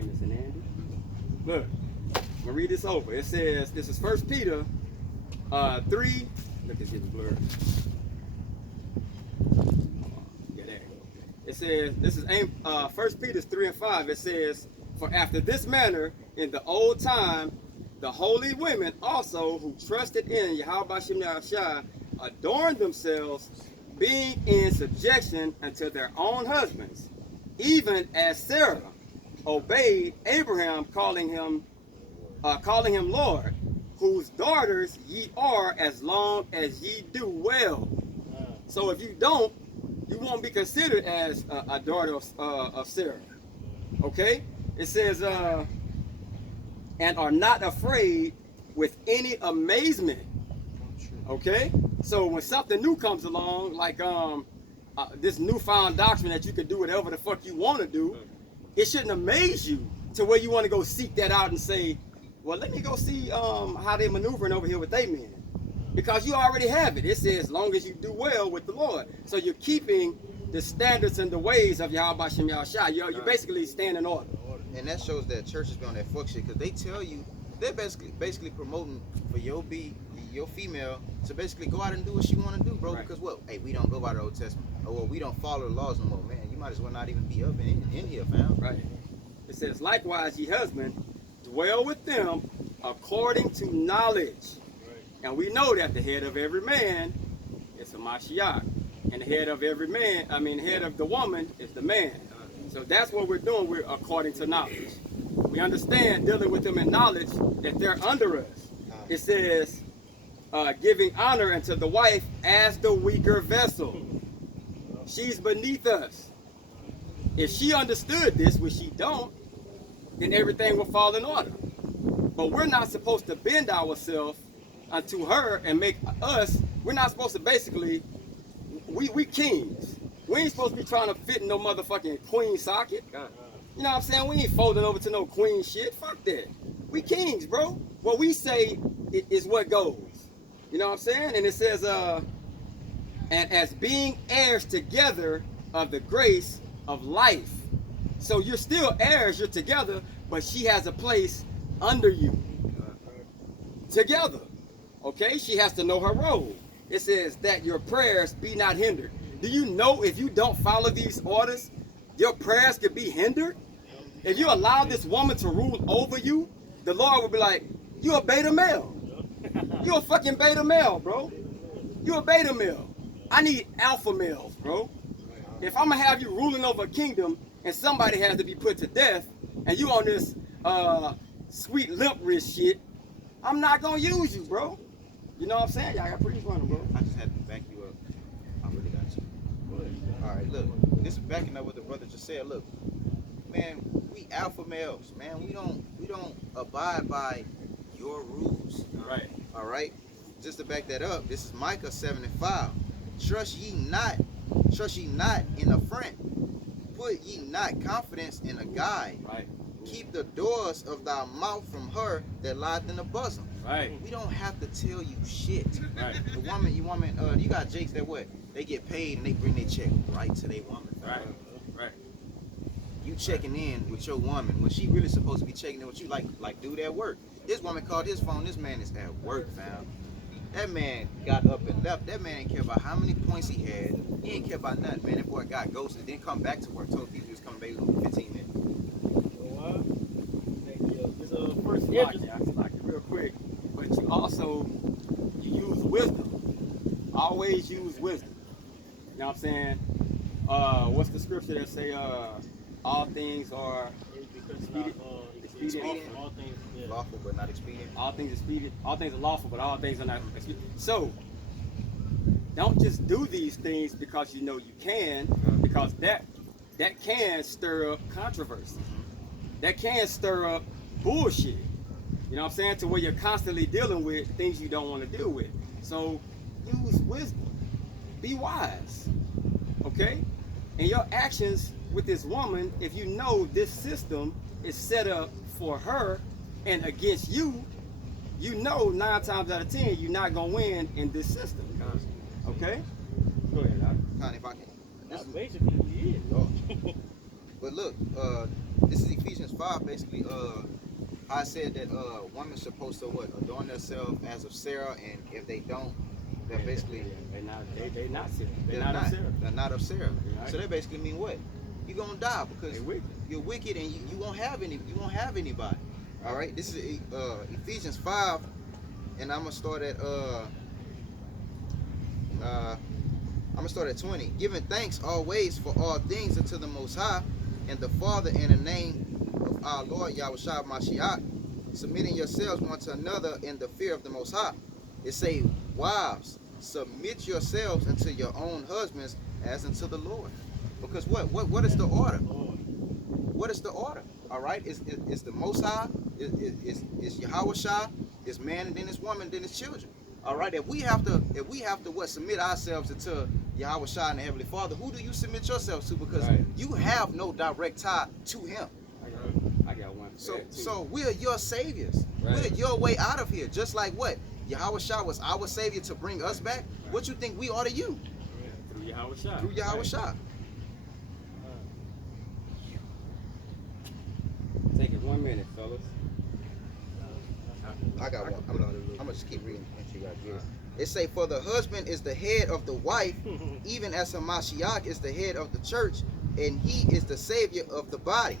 name is Andy. Look, I'm gonna read this over. It says, this is 1 Peter 3. Look, it's getting blurred. Yeah, there you go. It says, this is 1 Peter 3 and 5. It says, for after this manner, in the old time, the holy women also who trusted in Yahweh Shem Yahshua adorned themselves, being in subjection unto their own husbands, even as Sarah obeyed Abraham, calling him Lord, whose daughters ye are, as long as ye do well. So if you don't, you won't be considered as a daughter of Sarah. Okay? It says, and are not afraid with any amazement. Okay? So when something new comes along, like this newfound doctrine that you can do whatever the fuck you want to do, it shouldn't amaze you to where you want to go seek that out and say, well, let me go see how they're maneuvering over here with they men. Because you already have it. It says, as long as you do well with the Lord. So you're keeping the standards and the ways of Yahweh Shem Yahushua. You're basically staying in order. And that shows that churches be on that fuck shit, because they tell you, they're basically promoting for your female to basically go out and do what she want to do, bro. Right. Because what? Hey, we don't go by the Old Testament. Or well, we don't follow the laws no more, man. You might as well not even be up in here, fam. Right. It says, likewise, ye husband, dwell with them according to knowledge. Right. And we know that the head of every man is a Mashiach. And the head of every man, the head of the woman is the man. So that's what we're doing. We're according to knowledge. We understand dealing with them in knowledge that they're under us. It says, giving honor unto the wife as the weaker vessel. She's beneath us. If she understood this, which she don't, then everything will fall in order. But we're not supposed to bend ourselves unto her and make us, we're not supposed to basically, we kings. We ain't supposed to be trying to fit in no motherfucking queen socket. You know what I'm saying? We ain't folding over to no queen shit. Fuck that. We kings, bro. What we say is what goes. You know what I'm saying? And it says, and as being heirs together of the grace of life. So you're still heirs, you're together, but she has a place under you. Together. Okay? She has to know her role. It says that your prayers be not hindered. Do you know if you don't follow these orders, your prayers could be hindered? If you allow this woman to rule over you, the Lord will be like, you a beta male. You a fucking beta male, bro. You a beta male. I need alpha males, bro. If I'm gonna have you ruling over a kingdom and somebody has to be put to death and you on this sweet limp wrist shit, I'm not gonna use you, bro. You know what I'm saying? Y'all got pretty funny, bro. I just had to back you up. I really got you. All right, look. This is backing up what the brother just said. Look, man, we alpha males, man. We don't abide by your rules. Right. All right. Just to back that up, this is Micah 7:5. Trust ye not in a friend. Put ye not confidence in a guide. Right. Keep the doors of thy mouth from her that lieth in the bosom. Right. We don't have to tell you shit. Right. The woman, you got jakes that what? They get paid and they bring their check right to their woman. Right. Right. You checking in with your woman when she really supposed to be checking in with you, like do that work. This woman called his phone. This man is at work, fam. That man got up and left. That man didn't care about how many points he had. He didn't care about nothing, man. That boy got ghosted. Didn't come back to work. Told people he was coming back in 15 minutes. First like it real quick, but you also use wisdom. Always use wisdom. You know what I'm saying? What's the scripture that say all things are expedient? All things lawful but not expedient. All things expedient. All things are lawful, but all things are not expedient. So don't just do these things because you know you can, because that can stir up controversy. That can stir up bullshit. You know what I'm saying? To where you're constantly dealing with things you don't want to deal with. So use wisdom. Be wise. Okay? And your actions with this woman, if you know this system is set up for her and against you, you know 9 times out of 10 you're not gonna win in this system. Okay? Go ahead, Connie, if I can. That's basically what it is. But look, this is Ephesians 5, basically. I said that women's supposed to what, adorn themselves as of Sarah, and if they don't, they're basically They're not Sarah. they're not of Sarah. Right. So that basically mean what? You're gonna die because They wicked. you're wicked and you won't have anybody. All right. This is Ephesians 5, and I'm gonna start at 20. Giving thanks always for all things unto the Most High and the Father in the name of our Lord Yahushua Mashiach, submitting yourselves one to another in the fear of the Most High. It say, wives, submit yourselves unto your own husbands as unto the Lord. Because what is the order? What is the order? All right, it's the Most High, it's Yahushua, it's man, and then it's woman, then it's children. All right, if we have to submit ourselves to Yahushua and the Heavenly Father, who do you submit yourselves to? Because Right. you have no direct tie to Him. I got one. For that, too. So we're your saviors. Right. We're your way out of here. Just like what? Yahushua was our savior to bring us back. Right. What you think we are to you? Through Yahushua. Through Yahushua. Right. Take it 1 minute, fellas. I got one. I'm gonna just keep reading until you guys get it. It say, for the husband is the head of the wife, even as Hamashiach is the head of the church, and he is the savior of the body.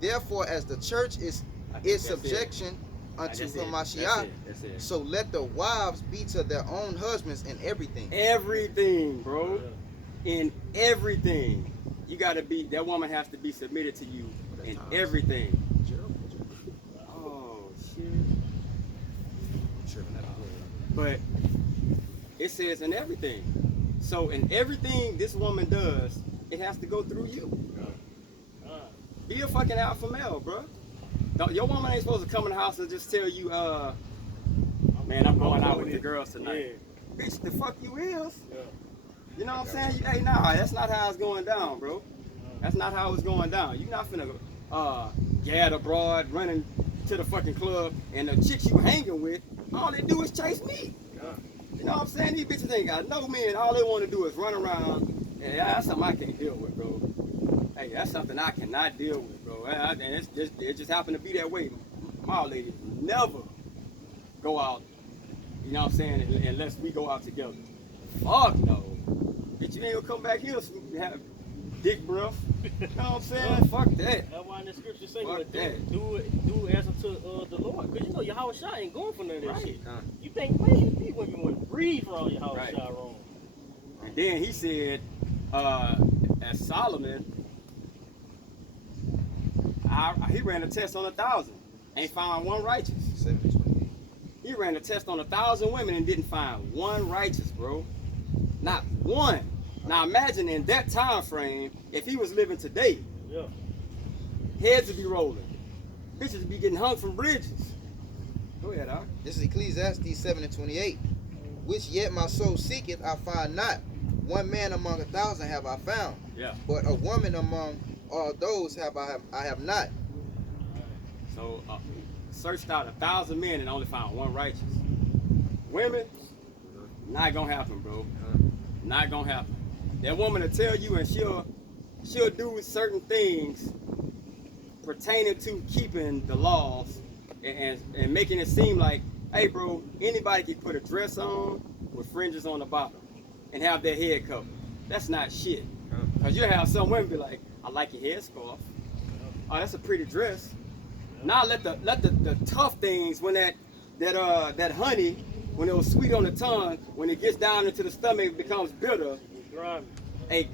Therefore, as the church is subjection unto Hamashiach, That's it. so let the wives be to their own husbands in everything. Everything, bro. In everything. You gotta be, that woman has to be submitted to you in everything. Oh, shit. But it says in everything. So in everything this woman does, it has to go through you. Be a fucking alpha male, bro. Your woman ain't supposed to come in the house and just tell you, man, I'm going out with the girls tonight. Yeah. Bitch, the fuck you is? Yeah. You know what I'm saying? Hey, nah, that's not how it's going down, bro. That's not how it's going down. You're not finna gad abroad, running to the fucking club, and the chicks you hanging with, all they do is chase me. You know what I'm saying? These bitches ain't got no men. All they want to do is run around. And that's something I can't deal with, bro. Hey, that's something I cannot deal with, bro. And it just happened to be that way. My lady never go out, you know what I'm saying, unless we go out together. Fuck no. Bitch, you ain't gonna come back here and have dick breath. You know what I'm saying? Fuck that. That's why in the scripture say, Fuck but that. do it as unto the Lord. Because you know Yahushua ain't going for none of that Right. shit. You think, man, these women want to breathe for all Yahushua Right. wrong. And then he said, as Solomon, he ran a test on 1,000, ain't found one righteous. 7:28. He ran a test on 1,000 women and didn't find one righteous, bro. Not one. Now imagine in that time frame, if he was living today, Yeah. heads would be rolling. Bitches would be getting hung from bridges. Go ahead, Doc. This is Ecclesiastes 7:28. Which yet my soul seeketh, I find not. One man among 1,000 have I found, Yeah. but a woman among all those I have not. So searched out 1,000 men and only found one righteous. Women, not gonna happen, bro. Not gonna happen. That woman will tell you, and she'll do certain things pertaining to keeping the laws and making it seem like, hey, bro, anybody can put a dress on with fringes on the bottom and have their head covered. That's not shit. Cause you have some women be like, I like your headscarf. Oh, that's a pretty dress. Now let the tough things, when that honey, when it was sweet on the tongue, when it gets down into the stomach, it becomes bitter. Hey,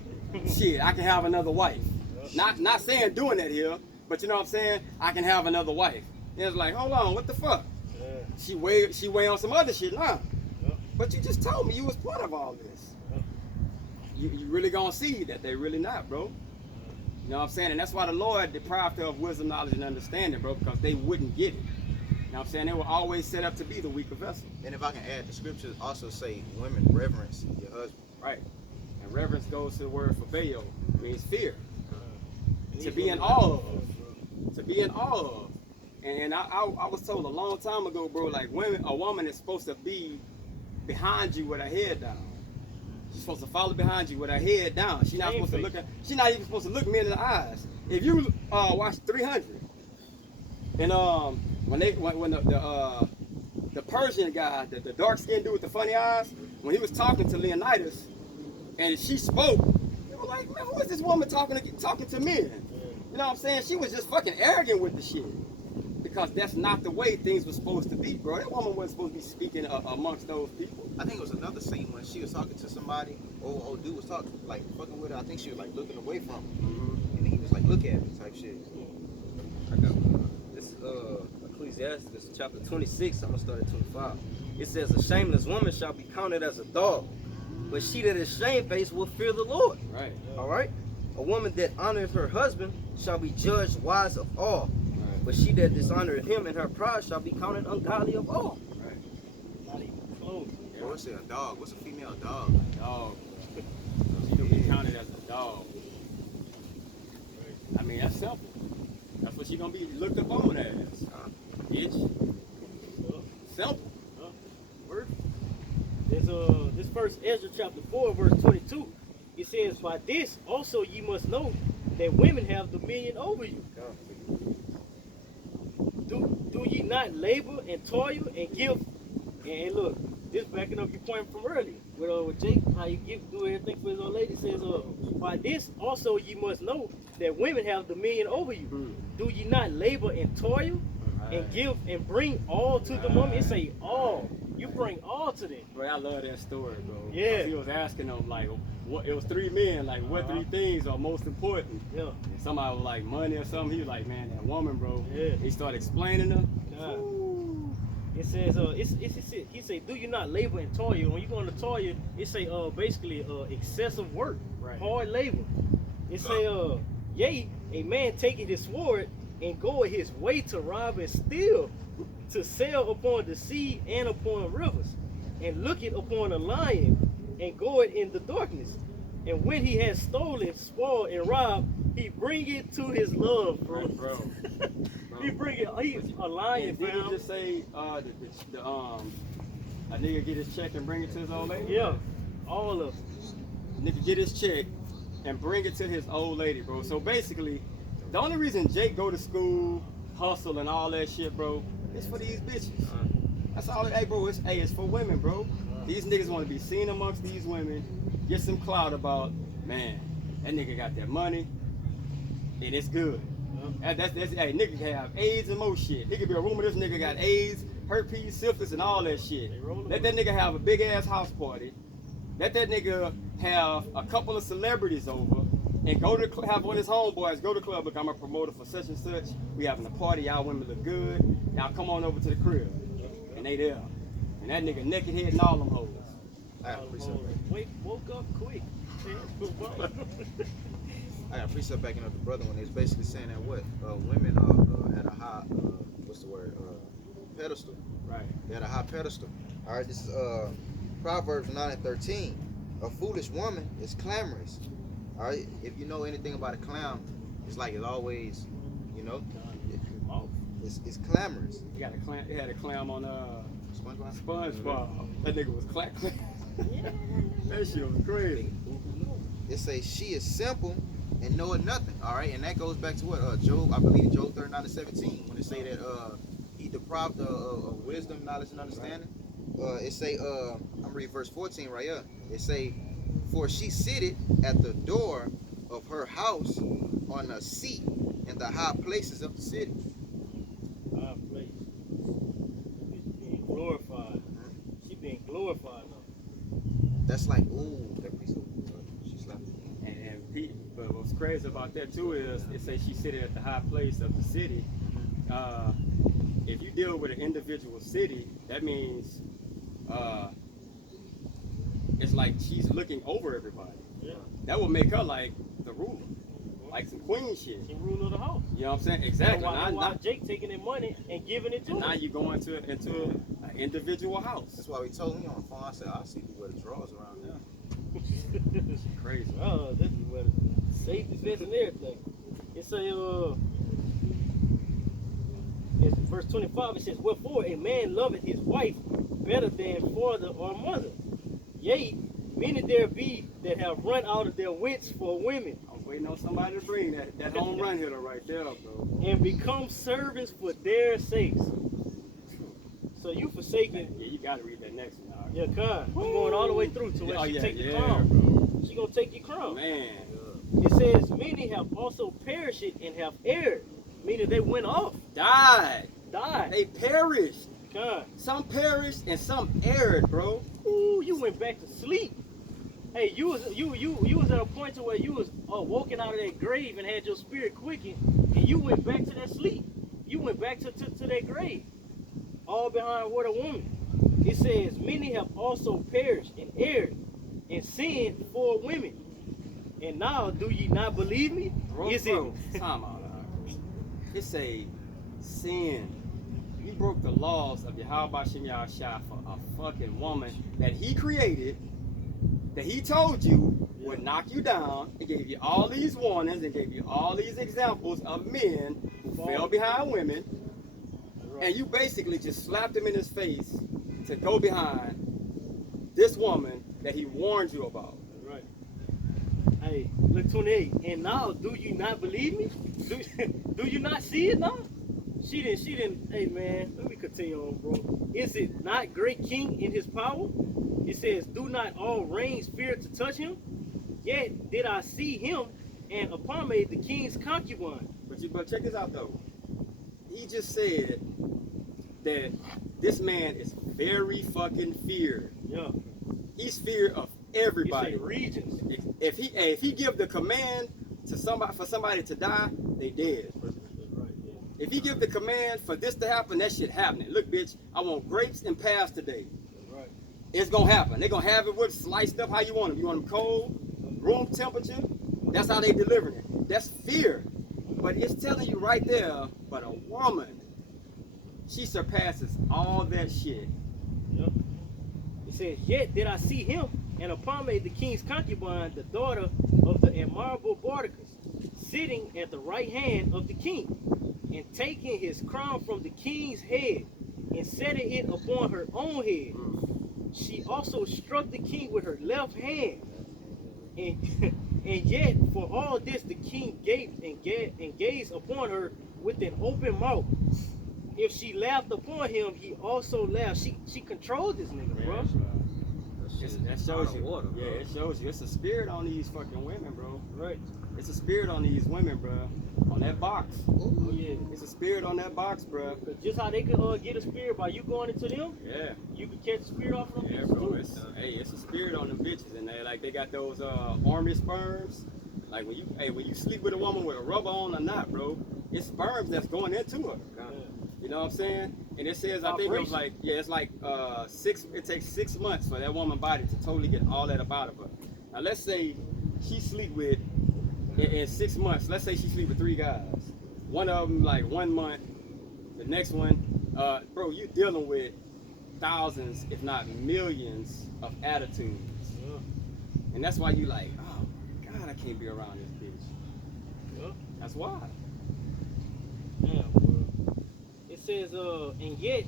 shit, I can have another wife. Not saying doing that here, but you know what I'm saying? I can have another wife. And it's like, hold on, what the fuck? She weigh on some other shit now. But you just told me you was part of all this. You really gonna see that they really not, bro. You know what I'm saying? And that's why the Lord deprived her of wisdom, knowledge, and understanding, bro, because they wouldn't get it. You know what I'm saying? They were always set up to be the weaker vessel. And if I can add, the scriptures also say, women, reverence your husband. Right. And reverence goes to the word for Baal, means fear. To be in awe of. To be in awe of. And I was told a long time ago, bro, like a woman is supposed to be behind you with her head down. She's supposed to follow behind you with her head down. She's not supposed to look at. She's not even supposed to look men in the eyes. if you watch 300, and when the Persian guy, the dark skinned dude with the funny eyes, when he was talking to Leonidas, and she spoke, they were like, man, who is this woman talking to men? You know what I'm saying? She was just fucking arrogant with the shit. Because that's not the way things were supposed to be, bro. That woman wasn't supposed to be speaking amongst those people. I think it was another scene when she was talking to somebody. Old dude was talking, like fucking with her. I think she was like looking away from him, and he was like, "Look at me," type shit. I got one. This Ecclesiastes chapter 26. I'm gonna start at 25. It says, "A shameless woman shall be counted as a dog, but she that is shamefaced will fear the Lord." Right. All right. A woman that honoreth her husband shall be judged wise of all, but she that dishonoreth him in her pride shall be counted ungodly of all. Not even close. Or it's a dog. What's a female dog? Dog. She gonna be counted as a dog. I mean, that's simple. That's what she gonna be looked upon as. Bitch. Simple. Word. There's this verse, Ezra chapter 4, verse 22. It says, "By this also ye must know that women have dominion over you. Do ye not labor and toil and give?" And look, this backing up your point from earlier with Jake, how you do everything for his old lady. It says, "By this also ye must know that women have dominion over you. Do ye not labor and toil and give and bring all to the woman?" It say all. You bring all to them. Bro, I love that story, bro. Yeah. He was asking them like, what? It was three men, like, what three things are most important? Yeah. And somebody was like money or something. He was like, man, that woman, bro. Yeah. He started explaining them. It says, he say, "Do you not labor and toil?" When you go into toil, it say, basically, excessive work, Right. hard labor. It say, "Yea, a man taketh his sword and goeth his way to rob and steal, to sail upon the sea and upon rivers, and looketh upon a lion and goeth in the darkness. And when he has stolen, spoiled, and robbed, he bring it to his love, bro." Right, bro. He bring it. He's a lion, Did he fam. just say a nigga get his check and bring it to his old lady? Yeah, all of them. Nigga get his check and bring it to his old lady, bro. So basically, the only reason Jake go to school, hustle, and all that shit, bro, is for these bitches. That's all. Hey, bro, it's for women, bro. These niggas want to be seen amongst these women, get some clout about, man, that nigga got that money, and it's good. That's hey, nigga can have AIDS and more shit. Nigga be a rumor this nigga got AIDS, herpes, syphilis, and all that shit. Let that nigga have a big ass house party. Let that nigga have a couple of celebrities over, and go to have one of his homeboys go to the club. Look, I'm a promoter for such and such. We having a party. Y'all women look good. Y'all come on over to the crib, and they there. And that nigga naked head and all them hoes. I got a precept. Woke up quick. I got a precept backing up the brother when they was basically saying that women had a high what's the word pedestal. Right. They had a high pedestal. All right, this is Proverbs 9:13. A foolish woman is clamorous. All right, if you know anything about a clown, it's like it's always, you know, it's clamorous. He got a clam. He had a clam on SpongeBob. SpongeBob. That nigga was clap. That shit was crazy. It says she is simple and knoweth nothing. All right, and that goes back to what Job, I believe Job 39:17, when it say that he deprived of wisdom, knowledge, and understanding. It say I'm reading verse 14 right here. It say, "For she sitteth at the door of her house on a seat in the high places of the city." High place. Being glorified. She being glorified now. That's like, ooh, that precept. She slapped it. But what's crazy about that too is it says she sitting at the high place of the city. If you deal with an individual city, that means it's like she's looking over everybody. Yeah. That would make her like the ruler, like some queen shit. She rule of the house. You know what I'm saying? Exactly. Why Now Jake taking their money and giving it to and her? now you go into an individual house. That's why we told me on the phone. I said, I see you wear the drawers around now. Crazy. Oh, this is where the safety fits and everything. It say, in verse 25, it says, "Wherefore a man loveth his wife better than father or mother. Yea, many there be that have run out of their wits for women, Waiting on somebody to bring that home run hitter right there, bro. And become servants for their sakes. So you forsaken. Yeah, you gotta read that next one. All right. Yeah, God. I'm going all the way through to where Oh, she yeah, take the yeah, crown. bro. She gonna take your crown. Man. It says many have also perished and have erred, meaning they went off, Died. died. They perished. God, Some perished and some erred, bro. ooh, you went back to sleep. Hey, you was at a point to where you was woken out of that grave and had your spirit quickened, and you went back to that sleep. You went back to that grave, all behind what a woman. It says many have also perished and erred and sinned for women. And now, do ye not believe me? Bro, Is bro, it? time out. It's a sin. You broke the laws of Yahweh Shem Yahshua for a fucking woman that he created, that he told you would knock you down, and gave you all these warnings and gave you all these examples of men who fell behind women, and you basically just slapped him in his face to go behind this woman that he warned you about. Right. Hey, look 28. And now, do you not believe me? Do you not see it now? She didn't. Hey man, let me continue on, bro. Is it not great king in his power? It says, do not all reigns fear to touch him? Yet did I see him and Apame, the king's concubine. But check this out though. He just said that this man is very fucking feared. Yeah. He's feared of He everybody. say regions. If he give the command to somebody for somebody to die, they dead. If he give the command for this to happen, that shit happening. Look, bitch, I want grapes and pears today. Right. It's gonna happen. They're gonna have it with sliced up how you want them. You want them cold, room temperature. That's how they delivering it. That's fear. But it's telling you right there, but a woman, she surpasses all that shit. Yep. It says, yet did I see him and Apame, the king's concubine, the daughter of the admirable Bardicus, sitting at the right hand of the king, and taking his crown from the king's head, and setting it upon her own head. She also struck the king with her left hand. And yet, for all this, the king gaped and gazed upon her with an open mouth. If she laughed upon him, he also laughed. She controlled this nigga, bro. That shows you. Yeah, it shows you. It's a spirit on these fucking women, bro. Right. It's a spirit on these women, bro. On that box. Oh yeah. It's a spirit on that box, bro. Just how they could get a spirit by you going into them, Yeah. you could catch a spirit off of them. Yeah, bitches, bro. too. It's a spirit on them bitches, and they got those army sperms. Like when you sleep with a woman with a rubber on or not, bro, it's sperms that's going into her. Yeah. You know what I'm saying? And it says, I think it was like, yeah, it's like it takes 6 months for that woman's body to totally get all that up out of her. Now let's say she sleep with, in 6 months, let's say she sleep with 3 guys. One of them like 1 month, the next one, bro, you dealing with thousands, if not millions of attitudes. Yeah. And that's why you like, oh God, I can't be around this bitch. Yeah. That's why. Yeah, bro. It says, and yet,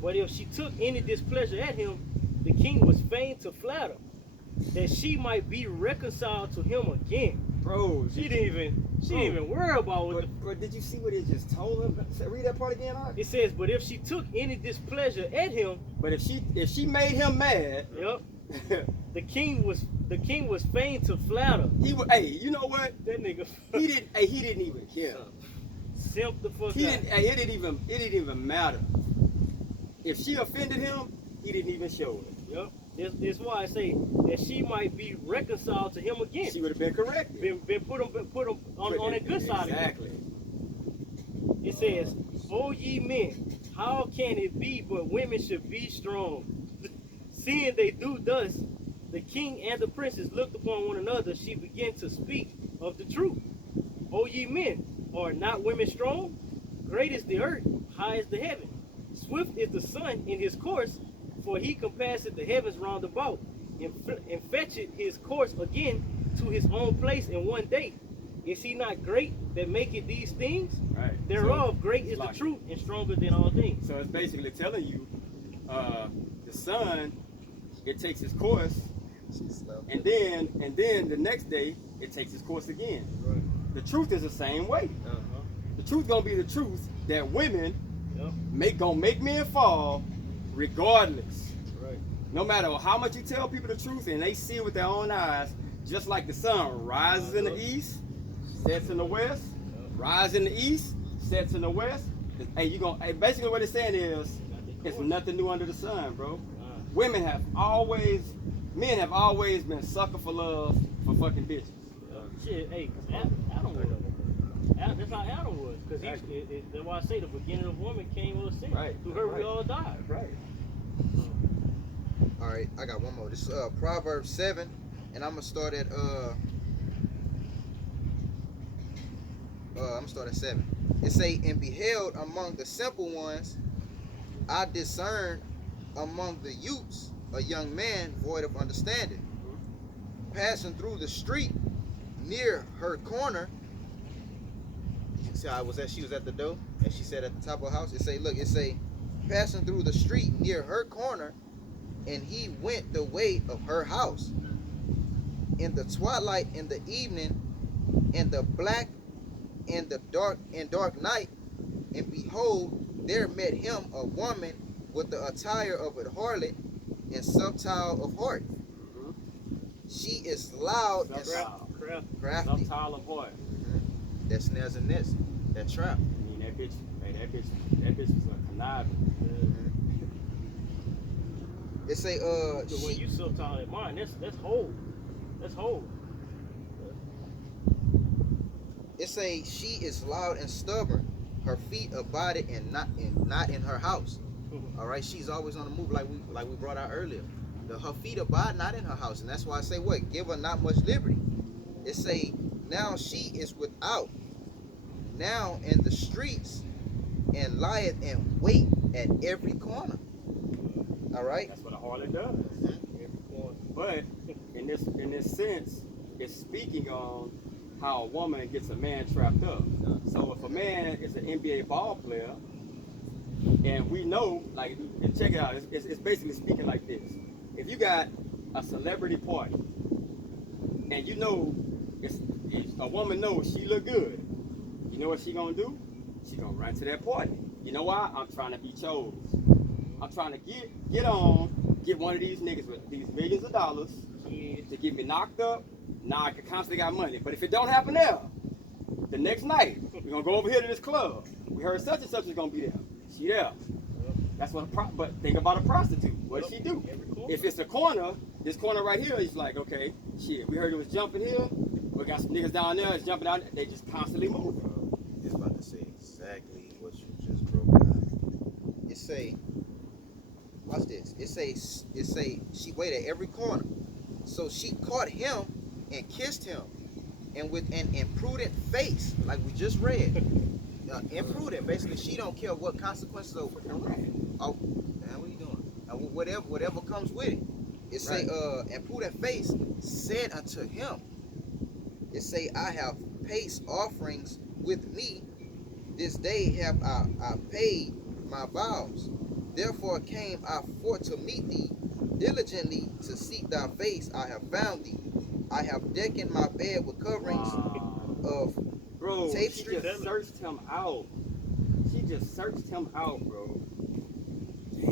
but if she took any displeasure at him, the king was fain to flatter, that she might be reconciled to him again. Bro, She didn't even worry about what but did you see what it just told him? Read that part again, Art. it says. But if she took any displeasure at him, But if she made him mad, yep, the king was fain to flatter. he would. Hey, you know what? That nigga He didn't even care. simp the fuck He out. didn't. Hey, it didn't even matter. If she offended him, he didn't even show it. Yep. That's why I say that she might be reconciled to him again. She would have been corrected. Been put him on the good side again. Exactly. It says, O ye men, how can it be but women should be strong? Seeing they do thus, the king and the princess looked upon one another, she began to speak of the truth. O ye men, are not women strong? Great is the earth, high is the heaven. Swift is the sun in his course, for he compasseth the heavens round about, and fetcheth his course again to his own place in one day. Is he not great that maketh these things? Right. Thereof great is the like- truth and stronger than all things. So it's basically telling you, the sun, it takes its course, and then the next day it takes its course again. Right. The truth is the same way. Uh-huh. The truth gonna be the truth that women Yep. gonna make men fall regardless. Right. No matter how much you tell people the truth and they see it with their own eyes, just like the sun rises in the east, sets in the west, rises in the east, sets in the west. Hey, basically what it's saying is it's nothing new under the sun, bro. Men have always been sucker for love for fucking bitches. Shit, hey, 'cause Adam was. That's how Adam was. Because that's why I say the beginning of woman came with sin. Right. Through her we all died. Right. All right, I got one more. This is Proverbs 7, and I'm gonna start at 7. It say, "And beheld among the simple ones, I discern among the youths a young man void of understanding, passing through the street near her corner." You see how she was at the door, and she said at the top of the house. It say, "Passing through the street near her corner, and he went the way of her house. In the twilight, in the evening, in the black, in the dark night, and behold, there met him a woman with the attire of a harlot and subtile of heart. She is loud and crafty." Subtile of heart. That snares and nets, that trap. I mean that bitch was a conniving. It say, So when you subtile in mind, that's whole. That's whole. it say she is loud and stubborn. Her feet abided and not in her house. All right, she's always on the move, like we brought out earlier. Her feet abide not in her house, and that's why I say what? Give her not much liberty. It say now she is without, now in the streets, and lieth in wait at every corner. All right. That's what a harlot does. But in this sense, it's speaking on how a woman gets a man trapped up. So if a man is an NBA ball player, and we know, like, and check it out, it's basically speaking like this. If you got a celebrity party, and you know it's a woman knows she look good, you know what she gonna do? She gonna run to that party. You know why? I'm trying to be chose. I'm trying to get one of these niggas with these millions of dollars to get me knocked up. Now I can constantly got money. But if it don't happen there, the next night, we're gonna go over here to this club. We heard such and such is gonna be there. She there. That's what but think about a prostitute. What does she do? If it's a corner, this corner right here is like, okay, shit, we heard it was jumping here. We got some niggas down there, it's jumping out. They just constantly move. It's about to say exactly what you just broke down. It say, watch this. It say she waited at every corner. So she caught him and kissed him, and with an imprudent face, like we just read. Imprudent, basically, she don't care what consequences are. Oh, man, what are you doing? Whatever comes with it. It say, imprudent face said unto him. It say, I have peace offerings with me. This day have I paid my vows. Therefore came I forth to meet thee. Diligently to seek thy face, I have found thee. I have decked my bed with coverings of Bro, tape she strip. just searched him out. She just searched him out, bro.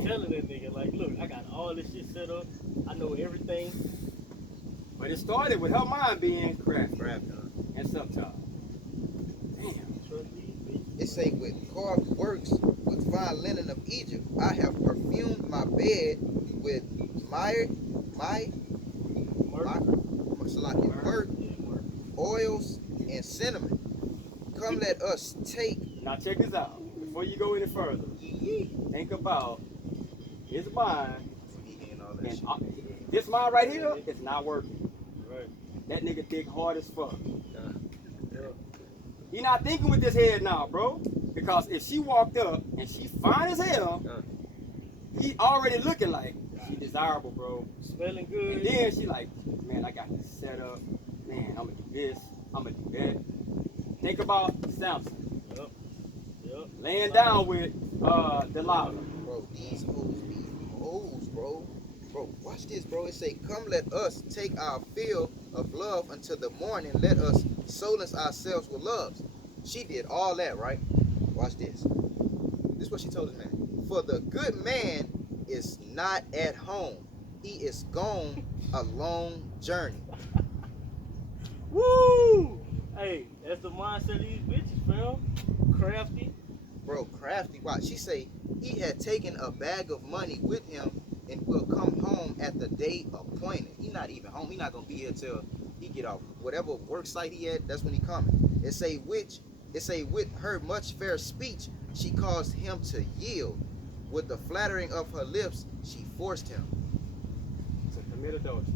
Telling that nigga, like, look, I got all this shit set up. I know everything. But it started with her mind being crafty Crafty. and subtile. Damn. It say with carved works with fine linen of Egypt. I have perfumed my bed with myrrh, oils, and cinnamon. Come, let us take. Now check this out. Before you go any further, think about his mind. And this mind right here is not working. Right. That nigga dick hard as fuck. He not thinking with his head now, bro. Because if she walked up and she fine as hell, he already looking like she desirable, bro. Smelling good. And then she like, man, I got this set up. Man, I'm gonna do this. I'm gonna do that. Think about Samson. Yep. Laying down with Delilah. Bro, these hoes, bro. Bro, watch this, bro. It say, come let us take our fill of love until the morning. Let us solace ourselves with loves. She did all that, right? Watch this. This is what she told us, man. For the good man is not at home. He is gone a long journey. Woo! Hey, that's the mindset of these bitches, fam. Crafty. Bro, crafty. Watch. She say he had taken a bag of money with him and will come home at the day appointed. He not even home. He not gonna be here till he get off whatever work site he at. That's when he coming. It say with her much fair speech she caused him to yield. With the flattering of her lips she forced him. To commit adultery.